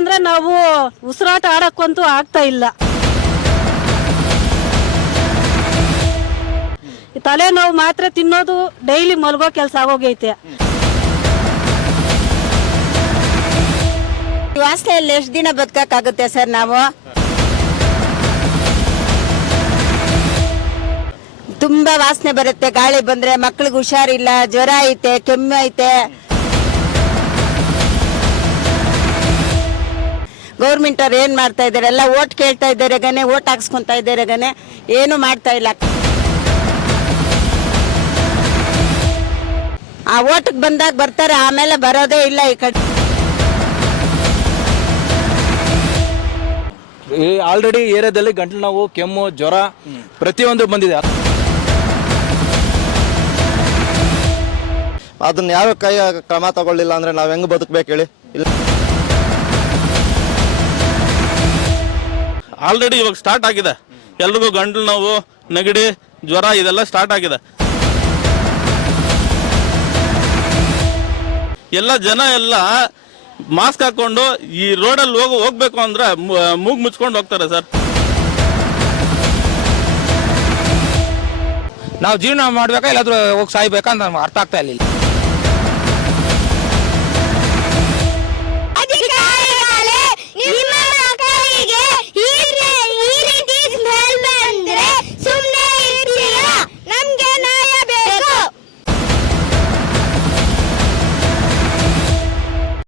ಅಂದ್ರೆ ನಾವು ಉಸಿರಾಟ ಆಡಕ್ಕಂತೂ ಆಗ್ತಾ ಇಲ್ಲ. ತಲೆನೋವು ಮಾತ್ರೆ ತಿನ್ನೋದು ಡೈಲಿ ಮಲ್ಗೋ ಕೆಲಸ ಆಗೋಗೈತೆ. ವಾಸನೆಯಲ್ಲಿ ಎಷ್ಟು ದಿನ ಬದುಕಕ್ಕಾಗುತ್ತೆ ಸರ್ ನಾವು? ತುಂಬಾ ವಾಸನೆ ಬರುತ್ತೆ ಗಾಳಿ ಬಂದ್ರೆ. ಮಕ್ಳಿಗೆ ಹುಷಾರಿಲ್ಲ, ಜ್ವರ ಐತೆ, ಕೆಮ್ಮು ಐತೆ. ಗೌರ್ಮೆಂಟ್ ಅವ್ರು ಏನ್ ಮಾಡ್ತಾ ಇದಾರೆ? ಎಲ್ಲ ಓಟ್ ಕೇಳ್ತಾ ಇದ್ದಾರೆ ಗನೆ, ಓಟ್ ಹಾಕ್ಸ್ಕೊಂತ ಇದ್ದಾರೆ ಗನೆ, ಏನು ಮಾಡ್ತಾ ಇಲ್ಲ. ಆ ಓಟ್ಗೆ ಬಂದಾಗ ಬರ್ತಾರೆ, ಆಮೇಲೆ ಬರೋದೇ ಇಲ್ಲ ಈ ಕಡೆ. ಆಲ್ರೆಡಿ ಏರಿಯಾದಲ್ಲಿ ಗಂಟಲು ನೋವು, ಕೆಮ್ಮು, ಜ್ವರ ಪ್ರತಿಯೊಂದು ಬಂದಿದೆ. ಅದನ್ನ ಯಾವ ಕೈ ಕ್ರಮ ತಗೊಳ್ಳಿಲ್ಲ ಅಂದ್ರೆ ನಾವ್ ಹೆಂಗ್ ಬದುಕ್ಬೇಕು ಹೇಳಿ? ಆಲ್ರೆಡಿ ಇವಾಗ ಸ್ಟಾರ್ಟ್ ಆಗಿದೆ. ಎಲ್ರಿಗೂ ಗಂಟಲು ನೋವು, ನೆಗಡಿ, ಜ್ವರ ಇದೆಲ್ಲ ಸ್ಟಾರ್ಟ್ ಆಗಿದೆ. ಎಲ್ಲ ಜನ ಎಲ್ಲ ಮಾಸ್ಕ್ ಹಾಕೊಂಡು ಈ ರೋಡಲ್ಲಿ ಹೋಗ್ಬೇಕು ಅಂದ್ರೆ ಮೂಗ್ ಮುಚ್ಕೊಂಡು ಹೋಗ್ತಾರೆ ಸರ್. ನಾವು ಜೀವನ ಮಾಡ್ಬೇಕಾ ಇಲ್ಲಾದ್ರೂ ಹೋಗಿ ಸಾಯ್ಬೇಕಾ ಅಂತ ನಮ್ಗೆ ಅರ್ಥ ಆಗ್ತಾ ಇಲ್ಲ.